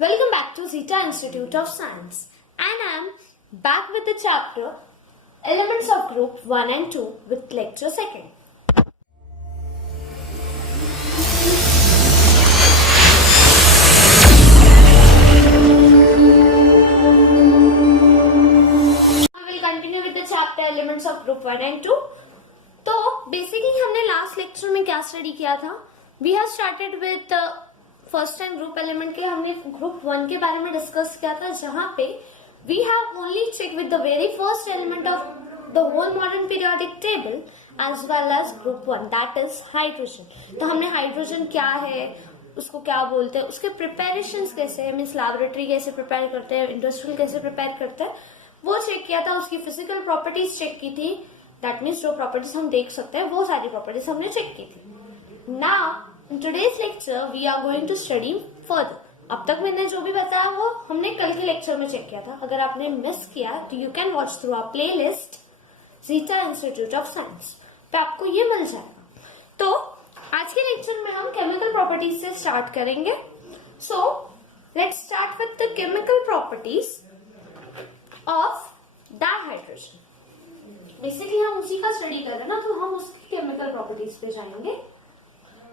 Welcome back to Zeta Institute of Science, and I'm back with the chapter Elements of Group 1 and 2 with lecture 2nd. I will continue with the chapter Elements of Group 1 and 2. तो basically हमने last lecture में क्या study किया था? We have started with first time group element के हमने group 1 के बारे में डिस्कस किया था, जहां पे we have only check with the very first element of the whole modern periodic table as well as group 1, that is hydrogen. तो हमने हाइड्रोजन क्या है, उसको क्या बोलते हैं, उसके प्रिपेरेशन कैसे है, मीन्स लैबोरेटरी कैसे प्रिपेयर करते हैं, इंडस्ट्रियल कैसे प्रिपेयर करते हैं, वो चेक किया था. उसकी फिजिकल प्रॉपर्टीज चेक की थी, दैट मीन्स जो प्रॉपर्टीज हम देख सकते हैं वो सारी प्रॉपर्टीज हमने चेक की थी. Now in today's lecture we are going to study further. अब तक मैंने जो भी बताया वो हमने कल के लेक्चर में चेक किया था. अगर आपने मिस किया तो you can watch through our playlist Zeta Institute of Science पे, आपको ये मिल जाएगा. तो आज के लेक्चर में हम केमिकल प्रॉपर्टीज से स्टार्ट करेंगे. So let's start with the chemical properties of dihydrogen. Basically हम उसी का स्टडी कर रहे हैं ना, तो हम उसकी केमिकल प्रॉपर्टीज पे जाएंगे.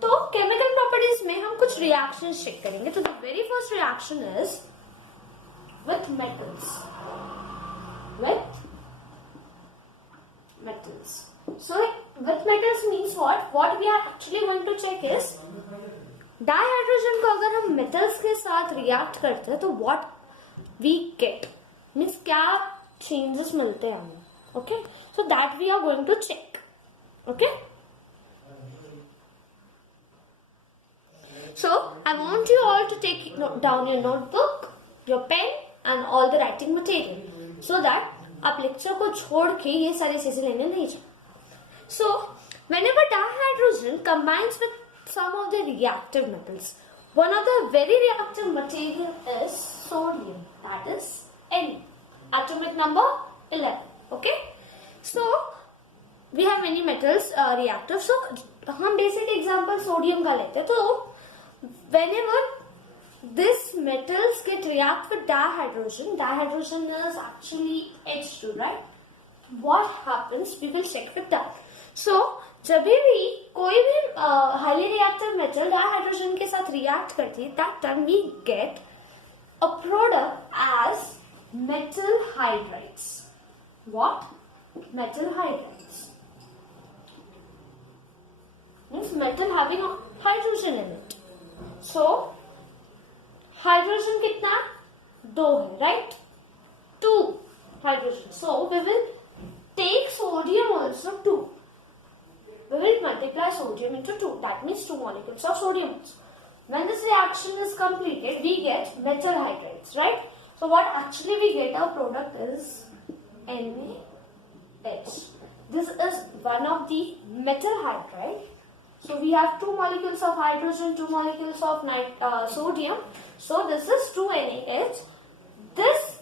तो केमिकल प्रॉपर्टीज में हम कुछ रिएक्शंस चेक करेंगे. तो the very first reaction is with metals. So with metals means what we are actually going to check is dihydrogen को अगर हम मेटल्स के साथ रिएक्ट करते हैं तो what we get means क्या चेंजेस मिलते हैं हमें. Okay, so that we are going to check. Okay, so I want you all to take down your notebook, your pen and all the writing material so that आप lecture को छोड़ के ये सारी चीजें लेने नहीं जाए. So whenever dihydrogen combines with some of the reactive metals, one of the very reactive material is sodium, that is N, atomic number 11. Okay, so we have many metals reactive. So हम basic example sodium का लेते हैं. तो whenever this metals get react with dihydrogen is actually H2, right? What happens? We will check with that. So जब भी कोई भी highly reactive metal dihydrogen के साथ react करती है, that time we get a product as metal hydrides. What? Metal hydrides means metal having a hydrogen in it. So hydrogen कितना? 2 है, right? 2 hydrogen. So we will take sodium also 2. We will multiply sodium into 2. That means 2 molecules of sodium. When this reaction is completed, we get metal hydrides, right? So what actually we get, our product is NaH. This is one of the metal hydride. So we have 2 molecules of hydrogen, 2 molecules of sodium. So this is 2NaH. This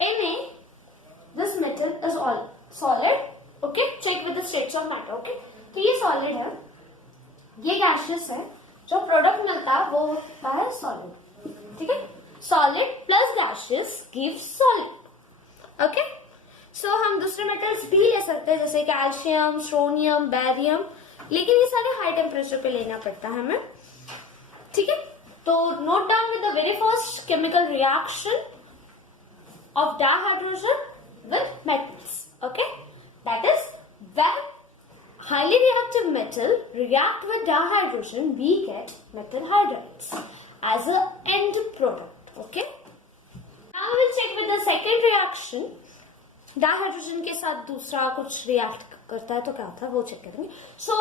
Na, this metal is all solid. Okay, check with the states of matter. Okay, तो ये solid है, ये gaseous है. जो product मिलता है वो होता है solid. ठीक है, solid plus gaseous gives solid. Okay, so हम दूसरे metals भी ले सकते हैं जैसे कैल्शियम, स्ट्रोनियम, बैरियम, लेकिन ये सारे हाई टेम्परेचर पे लेना पड़ता है हमें. ठीक है, तो note down with the very first chemical reaction of dihydrogen with metals. Okay, that is when highly reactive metal react with dihydrogen, we get metal hydrides as a end product. Okay, now we will check with the second reaction. Dihydrogen के साथ दूसरा कुछ react करता है तो क्या होता है वो चेक करेंगे. So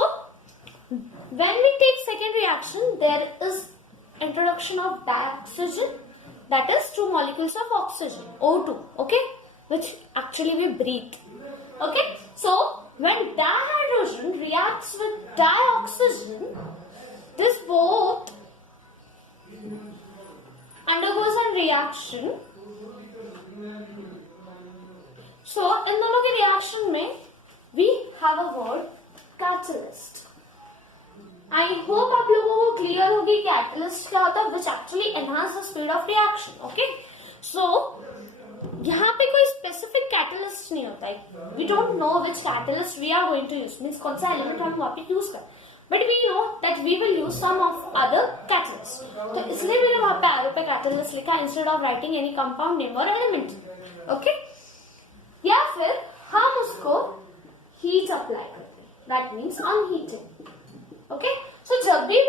when we take second reaction, there is introduction of dioxygen, that is 2 molecules of oxygen, O2. Okay, which actually we breathe. Okay, so when dihydrogen reacts with dioxygen, this both undergoes a reaction. So इन दोनों के reaction में we have a word catalyst. I hope आप लोगों को clear होगी catalyst क्या होता है, which actually enhance the speed of reaction. Okay, so यहाँ पे कोई स्पेसिफिक कैटलिस्ट नहीं होता है. We don't know which catalyst we are going to use, means कौन सा एलिमेंट हम वहां पे यूज करें, but we know that we will use some of other catalyst. तो इसलिए मैंने वहां पे एरो पे कैटलिस्ट लिखा instead of writing any compound name और एलिमेंट. ओके, या फिर हम उसको हीट अप्लाई करते हैं, दैट मीन्स अनहीटिंग. ओके, सो जब भी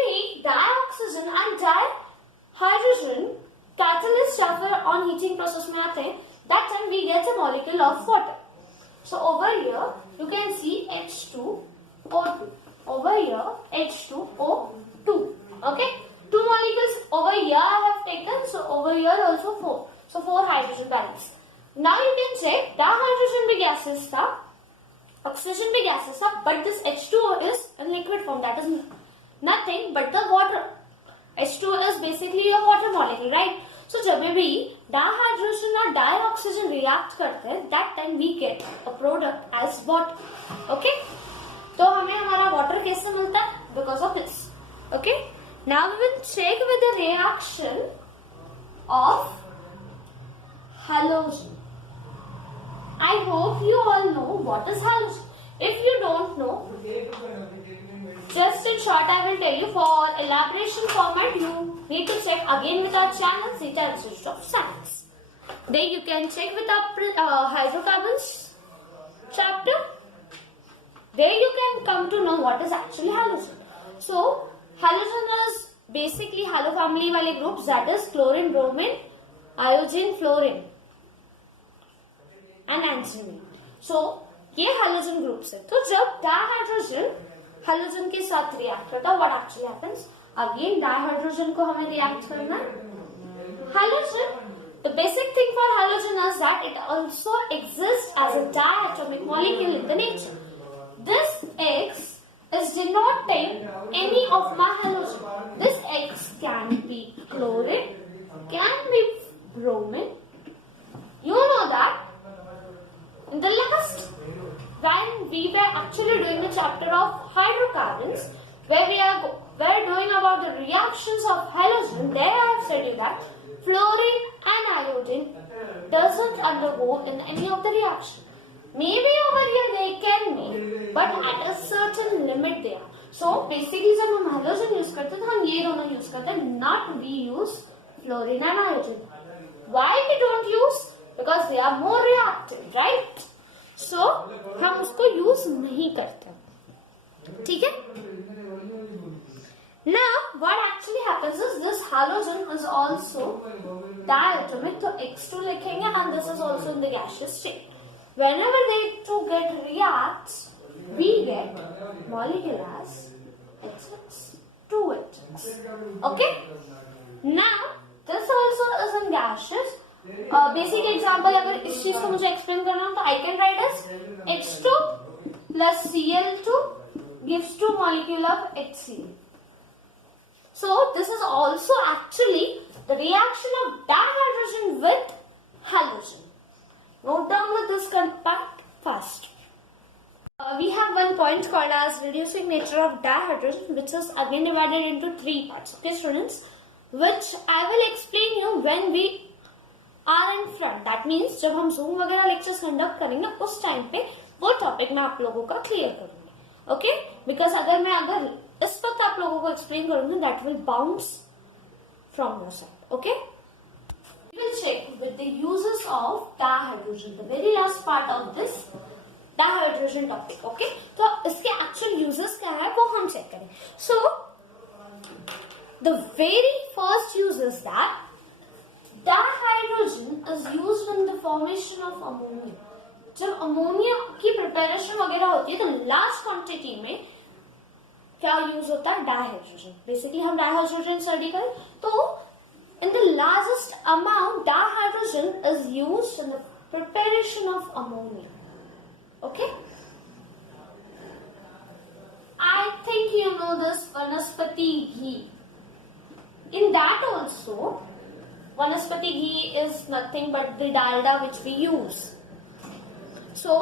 डाइऑक्सीजन एंड डाइहाइड्रोजन कैटलिस्ट या फिर ऑन हीटिंग प्रोसेस में आते हैं, that time we get a molecule of water. So over here you can see H2O2. Over here H2O2. Okay, two molecules over here I have taken. So over here also 4. So 4 hydrogen balance. Now you can check dihydrogen भी gases था, oxygen भी gases था, but this H2O is in liquid form. That is nothing but the water. H2O is basically a water molecule, right? So जब भी dihydrogen और dioxygen react करते हैं, that time we get a product as water. Okay? तो हमें हमारा water कैसे मिलता है? Because of this. Okay? Now we will check with the reaction of halogen. I hope you all know what is halogen. If you don't know, just in short, I will tell you. For elaboration format, you need to check again with our channel, Zeta Institute of Science. Then you can check with our hydrocarbons chapter. There you can come to know what is actually halogen. So, halogen is basically halo family wale groups, that is chlorine, bromine, iodine, fluorine and antimony. So, ये halogen groups है. तो जब dihydrogen hydrogen के साथ react करता है, what actually happens, again dihydrogen को हमें रिएक्ट करना है. Hydrogen, the basic thing for hydrogen is that it also exist as a diatomic molecule in the nature. This X is denoting any of my halogen. This X can be chlorine, can be bromine. You know that in the last, when we were actually doing the chapter of hydrocarbons, where we were doing about the reactions of halogen, there I have said you that fluorine and iodine doesn't undergo in any of the reaction. Maybe over here they can be, but at a certain limit they are. So basically जब हम halogen use करते हैं तो हम ये दोनों use करते हैं, not we use fluorine and iodine. Why we don't use? Because they are more reactive, right? So हम उसको use नहीं करते. ठीक है? Now what actually happens is this halogen is also diatomic, तो X2 लिखेंगे, and this is also in the gaseous state. Whenever they two get reacts, we get molecule as Hx, 2Hx. Okay? Now this also is in gaseous. Basic example, अगर इस चीज को मुझे explain करना हो तो I can write as H2 plus Cl2 gives 2 molecule of HCl. So this is also actually the reaction of dihydrogen with halogen. Note down with this fact first. We have one point called as reducing nature of dihydrogen, which is again divided into 3 parts. Okay, students, which I will explain you when we are in front. That means जब हम Zoom वगैरह lectures conduct करेंगे उस time पे वो topic मैं आप लोगों का clear करूँगी. Okay? Because अगर इस वक्त आप लोगों को explain करूँगी, that will bounce from your side. Okay? We will check with the uses of dihydrogen, the very last part of this dihydrogen topic. Okay? तो इसके actual uses क्या है वो हम check करें. So the very first use is that dihydrogen is used in the formation of ammonia. जब ammonia की preparation वगैरह होती है तो लार्ज क्वांटिटी में क्या यूज होता है? डाइहाइड्रोजन. बेसिकली हम डाइहाइड्रोजन स्टडी करें तो in the largest amount dihydrogen is used in the preparation of ammonia. Okay? I think you know this vanaspati ghee. In that also, vanaspati ghee is nothing but the dalda which we use. So,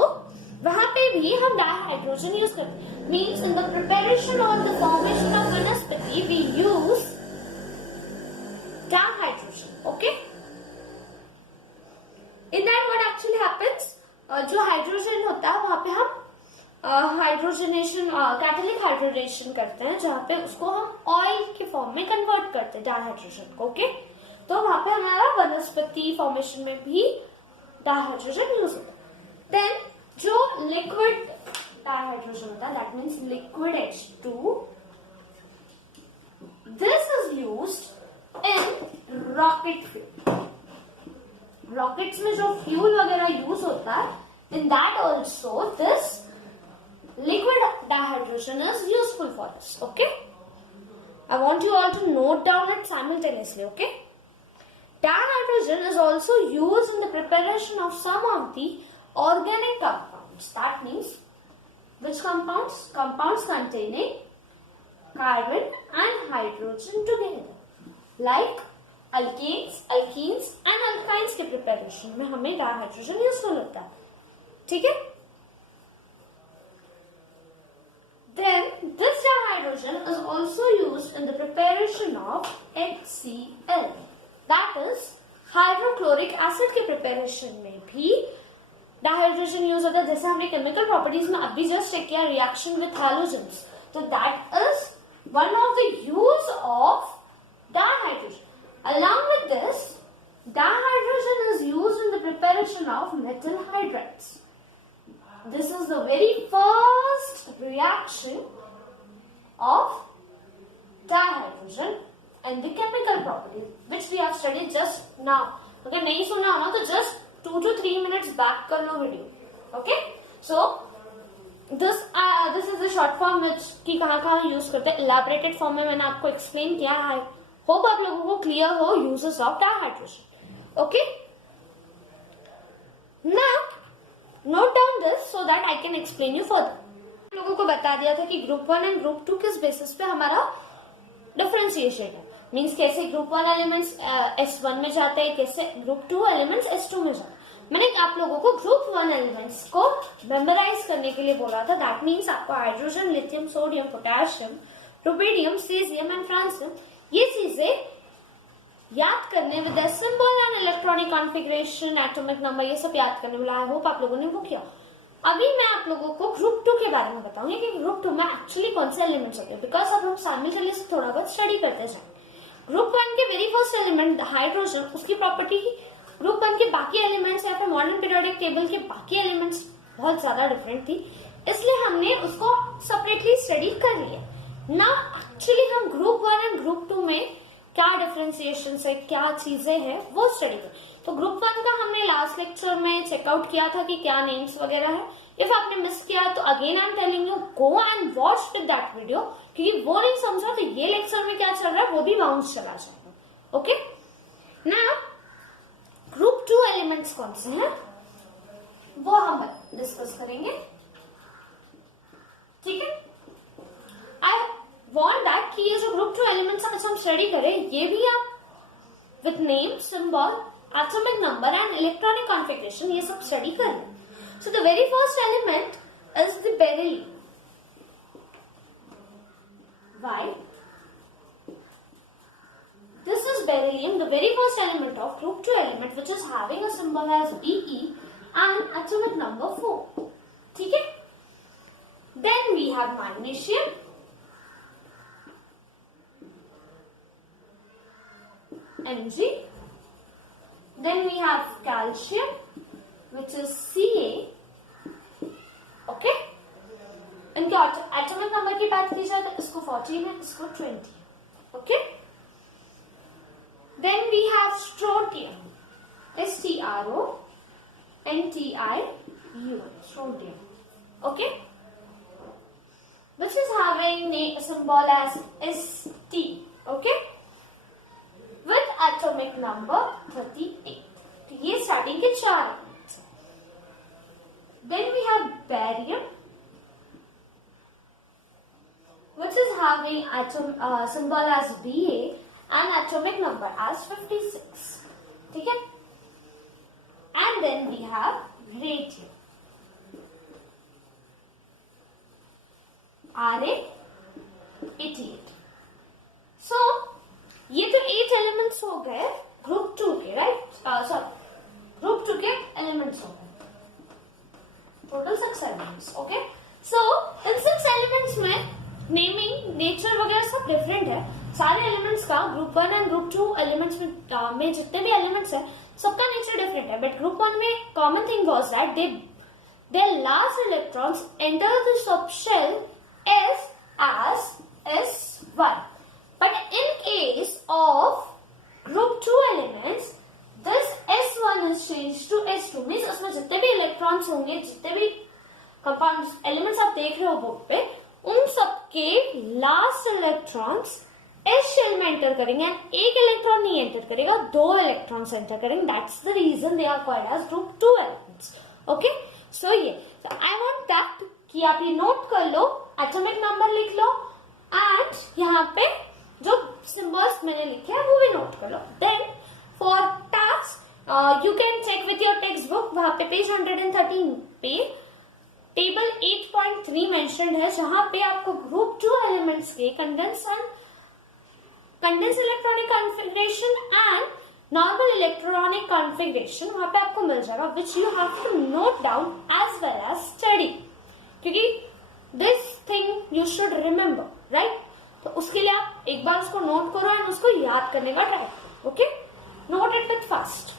वहाँ पे भी हम dihydrogen use करते हैं. means in the preparation or the formation of vanaspati we use dihydrogen. Okay, in that what actually happens, जो hydrogen होता है वहां पे हम हाइड्रोजनेशन कैटालिक हाइड्रोजनेशन करते हैं, जहाँ पे उसको हम ऑयल के फॉर्म में कन्वर्ट करते हैं डाइहाइड्रोजन को. ओके, तो वहां पे हमारा वनस्पति फॉर्मेशन में भी डाइहाइड्रोजन यूज होता है. देन जो लिक्विड डाइहाइड्रोजन होता है, that means liquid H2, this is used in rocket fuel. Rockets में जो फ्यूल वगैरह यूज होता है, in that also this liquid dihydrogen is useful for us. Okay, I want you all to note down it simultaneously. Okay, dihydrogen is also used in the preparation of some of the organic compounds. That means which compounds? Compounds containing carbon and hydrogen together, like alkanes, alkenes and alkynes के preparation में हमें dihydrogen useful होता है. ठीक है? Then this dihydrogen is also used in the preparation of HCl. That is hydrochloric acid के preparation में भी डाइहाइड्रोजन यूज होता है. जैसे हमने केमिकल प्रॉपर्टीज में अभी जस्ट चेक किया रिएक्शन विथ हैलोजेंस, तो that is one of the use of dihydrogen. Along with this, dihydrogen is used in the preparation of metal hydrides. This is the very first reaction of dihydrogen and the chemical property which we have studied just now. अगर नहीं सुना हो ना तो just 2 to 3 minutes back कर लो video. Okay, so this is the short form which की कहाँ use करते हैं. elaborated form में मैंने आपको explain किया है. होप आप लोगों को क्लियर हो uses of dihydrogen. Okay, now note down this so that I can explain you further. लोगों को बता दिया था कि ग्रुप 1 एंड ग्रुप 2 किस बेसिस पे हमारा डिफरेंशिएशन है. मींस कैसे ग्रुप 1 एलिमेंट्स S1 में जाते हैं, कैसे ग्रुप 2 एलिमेंट्स S2 में जाते हैं. मैंने आप लोगों को ग्रुप 1 एलिमेंट्स को मेमोराइज करने के लिए बोला था. दैट मीन्स आपको hydrogen, lithium, sodium, potassium, rubidium, caesium and francium ये चीजें याद करने with symbol and electronic configuration, atomic number, ये सब याद करने वाला. आई होप आप लोगों ने वो किया. अभी मैं आप लोगों को ग्रुप 2 के बारे में बताऊंगी कि ग्रुप 2 में एक्चुअली कौन से एलिमेंट्स होते हैं, बिकॉज अब हम साइमल्टेनियसली थोड़ा बहुत स्टडी करते जाएंगे. ग्रुप 1 के वेरी फर्स्ट एलिमेंट हाइड्रोजन, उसकी प्रॉपर्टी ही ग्रुप 1 के बाकी एलिमेंट्स या फिर मॉडर्न पीरियोडिक टेबल के बाकी एलिमेंट्स बहुत ज्यादा डिफरेंट थी, इसलिए हमने उसको सेपरेटली स्टडी कर लिया. नाउ एक्चुअली हम ग्रुप 1 एंड ग्रुप 2 में क्या डिफरेंशिएशन है, क्या चीजें हैं, वो स्टडी करें. तो ग्रुप 1 का हमने लास्ट लेक्चर में चेकआउट किया था कि क्या नेम्स वगैरह है. इफ आपने मिस किया तो again I am telling you go and watch with that video, क्योंकि वो नहीं समझा तो ये लेक्चर में क्या चल रहा है वो भी बाउंस चला जाएगा. ओके, नाउ ग्रुप 2 एलिमेंट्स कौन से हैं वो हम डिस्कस करेंगे. ठीक है, आई वॉन्ट दैट कि ये जो ग्रुप 2 एलिमेंट्स हम स्टडी करें, ये भी आप with name, symbol, atomic number and electronic configuration ये सब स्टडी कर लें. So the very first element is the beryllium. Why? This is beryllium, the very first element of group 2 element, which is having a symbol as Be and atomic number 4. ठीक है? Then we have magnesium, Mg. Then we have calcium, which is Ca. Okay? इनके atomic number की बात की जाए तो इसको 14 है, इसको 20. Okay? Then we have strontium, STRONTIUM, strontium. Okay? Which is having a symbol as St. Okay? With atomic number 38. तो ये स्टार्टिंग के 4 elements. Then we have barium, which is having symbol as Ba and atomic number as 56. ठीक है? And then we have radium. Ra88. So ये तो 8 elements हो गए group 2 के, राइट? सॉरी, ग्रुप 2 के एलिमेंट्स हो गए, टोटल 6 एलिमेंट्स. ओके, सो इन 6 एलिमेंट्स में नेमिंग, नेचर वगैरह सब डिफरेंट है. सारे एलिमेंट्स का ग्रुप 1 एंड ग्रुप 2 एलिमेंट्स में जितने भी एलिमेंट्स है सबका नेचर डिफरेंट है. बट ग्रुप 1 में common thing was that their last electrons enter the subshell as S1. But in case of group 2 elements, this S1 is changed to S2. Means उसमें जितने भी इलेक्ट्रॉन्स होंगे, जितने भी कंपाउंड एलिमेंट्स आप देख रहे हो बुक पे, उन सबके लास्ट इलेक्ट्रॉन्स एस शेल में एंटर करेंगे. एंड एक इलेक्ट्रॉन नहीं एंटर करेगा, 2 इलेक्ट्रॉन्स एंटर करेंगे. That's the reason they are called as group 2 elements. Okay, so ये आई वांट दैट कि आप ये नोट कर लो, एटॉमिक नंबर लिख लो, एंड यहाँ पे जो सिंबल्स मैंने लिखे हैं वो भी नोट कर लो. Then for task you can check with your text book, वहां पे पेज 113 पे टेबल 8.3 मेंशन्ड है, जहां पे आपको ग्रुप 2 एलिमेंट्स के condense electronic configuration and normal electronic configuration वहां पे आपको मिल जाएगा, which you have to note down as well as study, क्योंकि this thing you should remember, right? तो उसके लिए आप एक बार उसको नोट करो एंड उसको याद करने का ट्राई करो. Okay, note it with fast.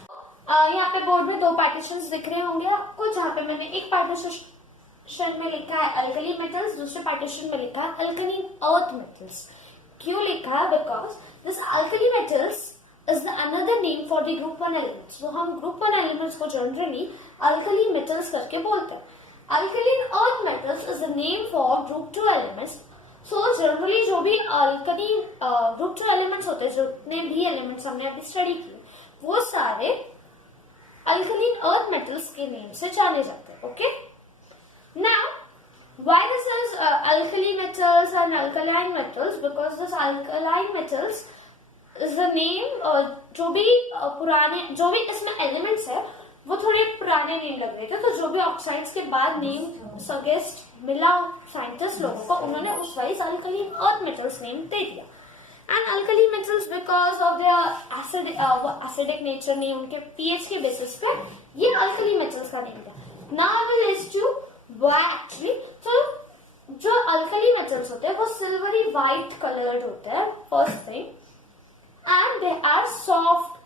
यहाँ पे बोर्ड में 2 पार्टीशंस दिख रहे होंगे आपको, जहाँ पे मैंने एक पार्टीशन में लिखा है अल्कली मेटल्स, दूसरे पार्टीशन में लिखा है अल्कलीन अर्थ मेटल्स. क्यों लिखा है? Because this alkali metals is the another name for the group 1 elements. वो हम group 1 elements को generally alkali metals करके बोलते हैं. Alkaline earth metals is the name for group 2 elements. So generally जो भी alkali group 2 elements होते हैं, जितने भी elements हमने अभी स्टडी किए, वो सारे alkaline earth metals के नेम से जाने जाते हैं. Okay? Now why this is alkali metals and alkaline metals? Because this alkaline metals is the name, जो भी इसमें एलिमेंट्स है वो थोड़े पुराने नेम लग रहे थे, तो जो भी ऑक्साइड्स के बाद नेम सजेस्ट मिला साइंटिस्ट लोगों को, उन्होंने उस wise alkali earth metals name दे दिया. And alkali metals because of their acidic nature ने उनके पीएच के बेसिस पे ये अल्कली मेटल्स का नेम दिया. Now I will list you why actually. तो जो अल्कली मेटल्स होते हैं वो सिल्वरी व्हाइट कलर्ड होते हैं, first thing, and they are soft.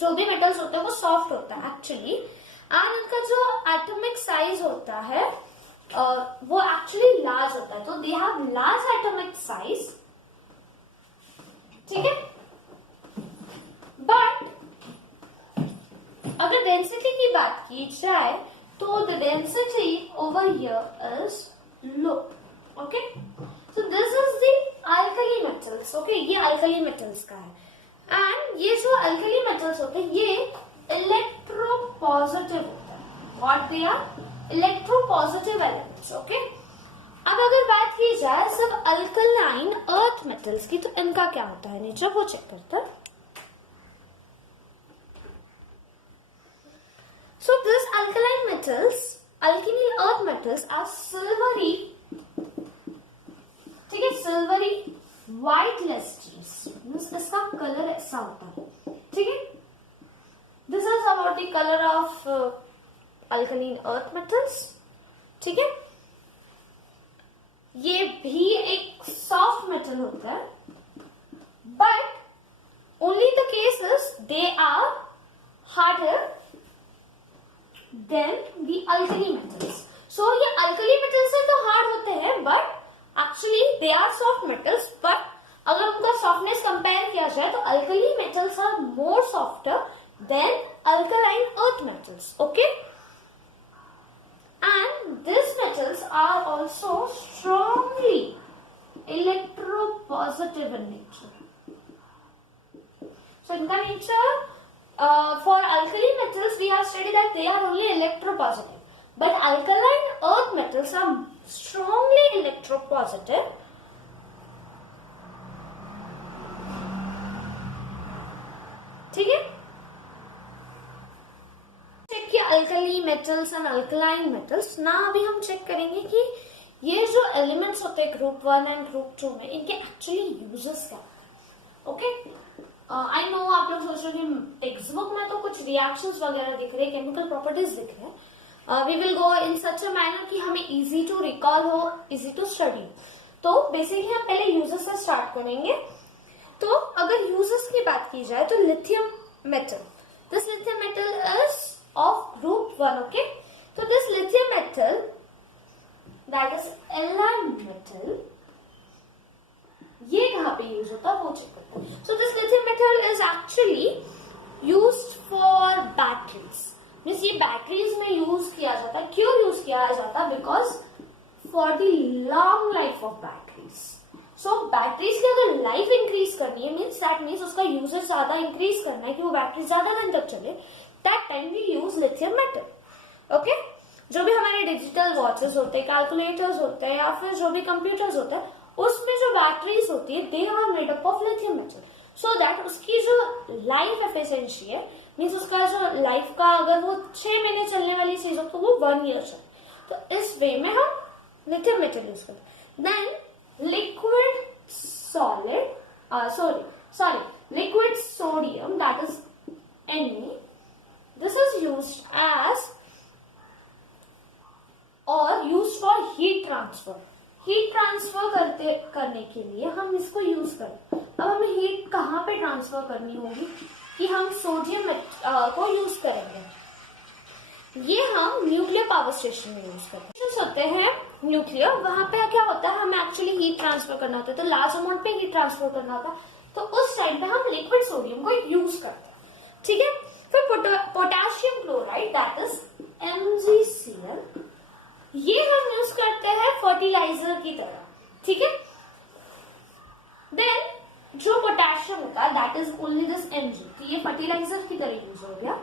जो भी मेटल्स होते हैं वो सॉफ्ट होता है एक्चुअली, एंड इनका जो एटॉमिक साइज होता है वो एक्चुअली लार्ज होता है. तो they have large atomic size, ठीक है. बट अगर डेंसिटी की बात की जाए तो the density over here is low. Okay, so this is the alkali metals. Okay, ये alkali metals का है. एंड ये जो alkali metals होते हैं ये electropositive होता है. What they are? Electropositive elements. Okay. अब अगर बात की जाए सिर्फ alkaline earth metals की, तो इनका क्या होता है नेचर, वो चेक करते हैं. So this alkaline metals, alkaline earth metals are silvery, ठीक है, सिल्वरी व्हाइट लस्टर्स. इसका कलर ऐसा होता है, ठीक है. This is about the colour of alkaline earth metals, ठीक है. ये भी एक सॉफ्ट मेटल होता है, but only the case is they are harder than the alkali metals. So ये अल्कली मेटल्स से तो हार्ड होते हैं, but actually they are soft metals. But अगर उनका सॉफ्टनेस कंपेयर किया जाए तो alkali metals are more softer than alkaline earth metals. Okay, and this metals are also strongly electropositive in nature. So इनका nature for alkali metals we have studied that they are only electropositive, but alkaline earth metals are strongly electropositive. ठीक है, check किया alkali metals and alkaline metals. ना अभी हम check करेंगे कि ये जो एलिमेंट्स होते हैं ग्रुप 1 एंड ग्रुप 2 में, इनके एक्चुअली यूजेस क्या है? ओके, आई नो आप लोग सोच रहे हो कि टेक्स्ट बुक में तो कुछ रिएक्शंस वगैरह दिख रहे हैं, केमिकल प्रॉपर्टीज दिख रहे हैं. We will go in such a manner कि हमें इजी टू रिकॉल हो, इजी टू स्टडी. तो बेसिकली हम पहले यूजेस से स्टार्ट करेंगे. तो अगर यूजेस की बात की जाए तो lithium metal, this lithium metal is of group 1. Okay, तो this lithium metal that is Li metal, ये कहाँ पे यूज होता है वो चेक करते हैं. So this lithium metal is actually used for batteries. Means ये बैटरीज में यूज किया जाता है. क्यों यूज किया जाता है? Because for the long life of batteries. So batteries की अगर लाइफ इंक्रीज करनी है, मीन्स दैट मीन्स उसका यूजेस ज्यादा इंक्रीज करना है कि वो बैटरी ज्यादा दिन तक चले, that time we use lithium metal. Okay, जो भी हमारे डिजिटल वॉचेस होते हैं, कैलकुलेटर्स होते हैं, या फिर जो भी कंप्यूटर्स होते हैं, उसमें जो बैटरीज होती है they are made up of lithium metal. So that उसकी जो लाइफ एफिशिएंसी है, मीन्स उसका जो लाइफ का अगर वो 6 महीने चलने वाली चीज हो तो वो 1 ईयर चले. तो इस वे में हम लिथियम मेटल यूज करते हैं. Then liquid liquid sodium that is Na. This is used as और use for heat transfer. Heat transfer करने के लिए हम इसको यूज करें. अब हमें हीट कहाँ पे ट्रांसफर करनी होगी कि हम सोडियम को यूज करेंगे. ये हम न्यूक्लियर पावर स्टेशन में यूज करते हैं. होते हैं न्यूक्लियर, वहां पे क्या होता है, हमें एक्चुअली हीट ट्रांसफर करना होता है, तो लार्ज अमाउंट पे हीट ट्रांसफर करना होता है. तो उस टाइम पे हम लिक्विड सोडियम को यूज करते हैं. ठीक है, फिर potassium chloride that is MgCl, ये हम यूज करते हैं फर्टिलाइजर की तरह. ठीक है, देन जो पोटेशियम होता है that is only this Mg, तो ये फर्टिलाइजर की तरह यूज हो गया.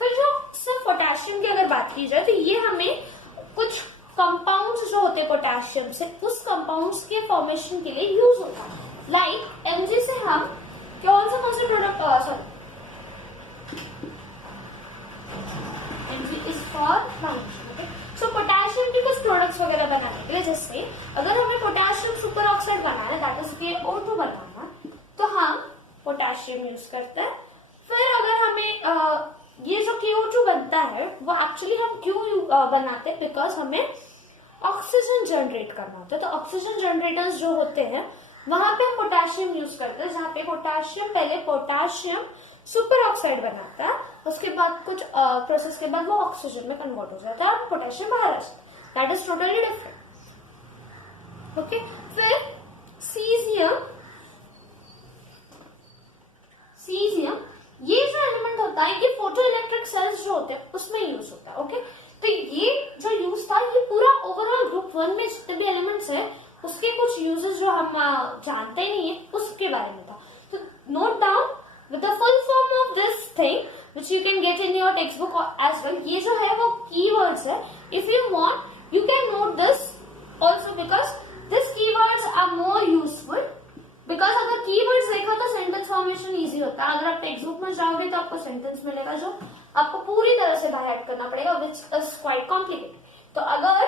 फिर जो सिर्फ पोटेशियम की अगर बात की जाए तो ये हमें कुछ कंपाउंड्स जो होते हैं पोटेशियम से, उस कंपाउंड्स के फॉर्मेशन के लिए यूज होता है. लाइक Mg से हम कौन से product, Mg is for foundation. So potassium के कुछ प्रोडक्ट्स वगैरह बनाने के लिए, जैसे अगर हमें पोटेशियम सुपर ऑक्साइड बनाना है दैट इज KO2 बनाना है, तो हम पोटेशियम यूज करते हैं. फिर अगर हमें ये जो KO2 बनता है वो एक्चुअली हम क्यों बनाते हैं, बिकॉज हमें ऑक्सीजन जनरेट करना होता है. तो ऑक्सीजन जनरेटर्स जो होते हैं वहां पे हम पोटेशियम यूज करते हैं, जहाँ पे पोटेशियम पहले पोटेशियम सुपर ऑक्साइड बनाता है, उसके बाद कुछ प्रोसेस के बाद वो ऑक्सीजन में कन्वर्ट हो जाता है और पोटेशियम बाहर आ जाता है. That is totally different. Okay, फिर सीजियम ये जो एलिमेंट होता है ये फोटो इलेक्ट्रिक सेल्स जो होते हैं उसमें यूज होता है. ओके, तो ये जो यूज था ये पूरा ओवरऑल ग्रुप 1 में जितने भी एलिमेंट्स है उसके कुछ यूजेस जो हम जानते नहीं है उसके बारे में था. तो note down with the full form of this thing which you can get in your textbook as well. ये जो है वो keywords है. If you want you can note this also because these keywords are more useful. Because अगर keywords देखो तो sentence formation easy होता है. अगर आप textbook में जाओगे तो आपको sentence मिलेगा जो आपको पूरी तरह से बाय हार्ट करना पड़ेगा, which is quite complicated. तो अगर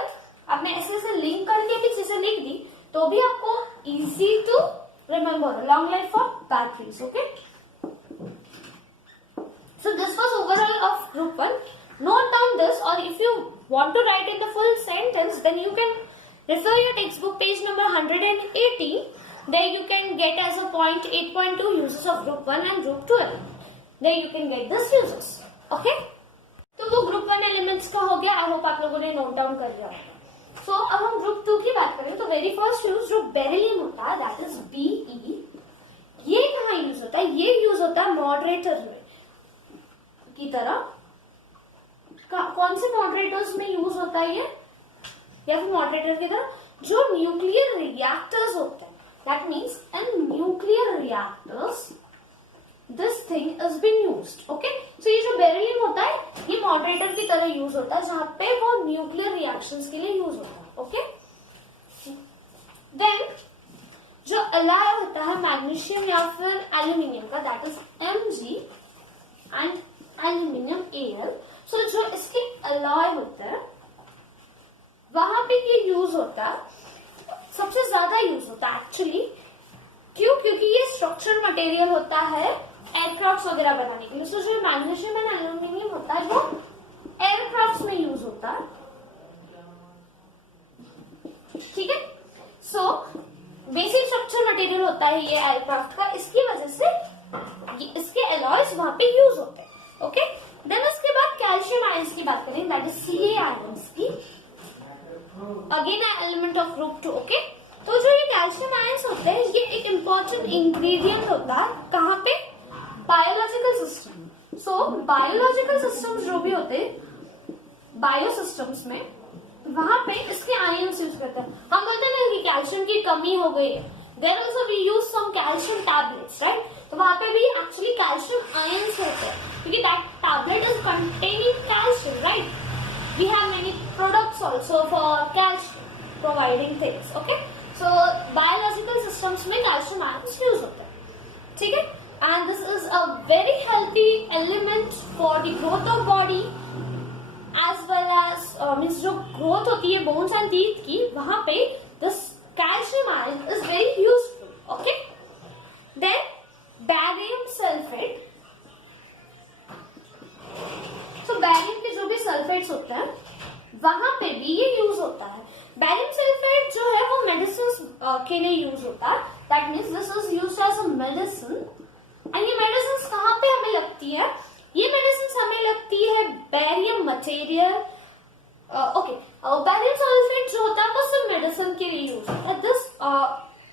आपने ऐसे लिंक करके भी चीजें लिख दी तो भी आपको easy to remember. Long life of batteries. Okay. So this was overall of group 1. Note down this, or if you want to write in the full sentence, then you can refer your textbook page number 180. There you can get as a point 8.2 uses of group 1 and group 2 element. There you can get this uses. Okay? तो वो group 1 elements का हो गया. I hope आप लोगों ने note down कर लिया होगा. So अब हम group 2 की बात करें तो very first use जो beryllium होता है that is Be. ये कहाँ यूज होता है? ये यूज होता है मॉडरेटर में की तरह. कौन से मॉडरेटर्स में यूज होता है ये, या फिर मॉडरेटर की तरह जो न्यूक्लियर रिएक्टर्स होते हैं. That means in nuclear reactors this thing is been used. Okay, so ये जो बेरिलियम होता है ये मॉडरेटर की तरह यूज होता है जहां पे वो न्यूक्लियर रिएक्शंस के लिए यूज होता है. ओके, देन जो एलॉय होता है मैग्नीशियम या फिर एल्यूमिनियम का that is Mg and aluminium Al. सो जो इसके एलॉय होता है वहां पे ये यूज होता है, सबसे ज्यादा यूज होता है एक्चुअली। क्यों? क्योंकि ये स्ट्रक्चर मटेरियल होता है एयरक्राफ्ट वगैरह बनाने के लिए। तो जो मैग्नीशियम एंड एल्यूमिनियम होता है वो एयरक्राफ्ट में यूज होता है, ठीक है। सो बेसिक स्ट्रक्चर मटेरियल होता है ये एयरक्राफ्ट का, इसकी वजह से इसके अलॉयज वहां पे यूज होते हैं। ओके, देन उसके बाद कैल्शियम आयंस की बात करें, दैट इज Ca आयंस की, again element of group 2। Okay, तो जो ये कैल्शियम आयंस होते हैं ये एक इंपॉर्टेंट इंग्रेडिएंट होता है कहाँ पे? Biological system. So biological systems जो भी होते हैं बायो सिस्टम्स में, वहां पे इसके आयंस यूज करते हैं। हम बोलते हैं ना कि कैल्शियम की कमी हो गई है, there also we use some calcium tablets, right? तो वहां पे भी एक्चुअली कैल्शियम आयंस होते हैं, क्योंकि that tablet is containing calcium, right? We have many products also for calcium providing things. Okay, so biological systems में calcium ions use होते हैं, ठीक है? And this is a very healthy element for the growth of body as well as means जो growth होती है bones and teeth की, वहां पे this calcium ion is very useful. Okay, then barium sulfate. तो बैरियम के जो भी सल्फेट्स होते हैं वहां पे भी ये यूज होता है। बैरियम सल्फेट जो है वो मेडिसिन के लिए यूज होता है, that means this is used as a medicine. And ये मेडिसिन कहाँ पे हमें लगती है? ये मेडिसिन हमें लगती है barium material. Okay, barium sulphate जो होता है वो सिर्फ मेडिसिन के लिए यूज होता है। दिस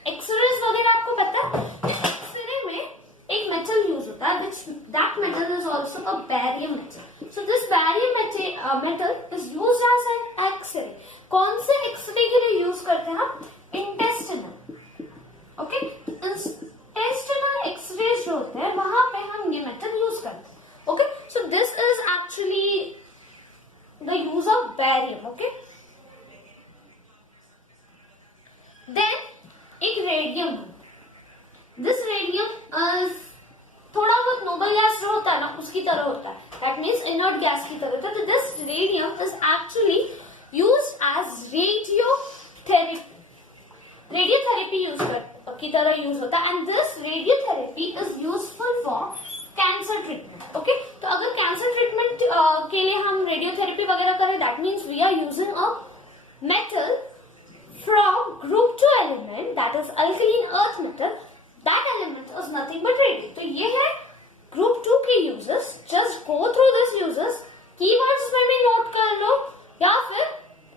एक्सरेज वगैरह आपको पता है, एक्सरे में एक मेटल यूज होता है which that metal is also a barium metal. So this barium metal is used as an X-ray. कौन से एक्सरे के लिए यूज करते हैं हम? इंटेस्टिनल। ओके, इंटेस्टिनल एक्सरे जो होते हैं वहां पे हम ये मेटल यूज करते हैं। Okay, so this is actually the use of barium. Okay, then एक रेडियम, दिस रेडियम थोड़ा बहुत नोबल गैस जो होता है ना उसकी तरह होता है, दैट मीन्स इनर्ट गैस की तरह होता है। तो this radium is actually used as radiotherapy, radiotherapy की तरह यूज होता है। And this radiotherapy is useful for cancer treatment. Okay, तो अगर कैंसर ट्रीटमेंट के लिए हम रेडियोथेरेपी वगैरह करें, that means we are using a metal from group 2 element, that is alkaline earth metal. That element is nothing but radium. तो ये है group 2 के uses. Just go through this uses. Keywords में भी नोट कर लो, या फिर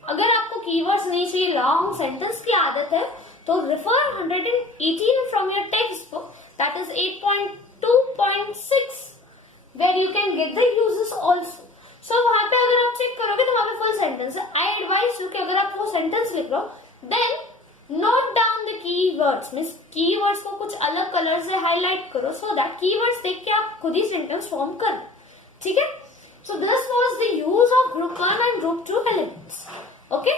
अगर आपको keywords नहीं चाहिए, long sentence की आदत है, तो refer 118 from your textbook, that is 8.2.6, where you can get the uses also. So वहां पे अगर आप चेक करोगे तो वहां पे फुल सेंटेंस है। I advise you कि अगर आप वो सेंटेंस लिख रहे हो, then note down the keywords, means keywords को कुछ अलग कलर से हाईलाइट करो, so that keywords देख के आप खुद ही सेंटेंस फॉर्म कर, ठीक है? So this was the use of group 1 and group 2 elements. Okay,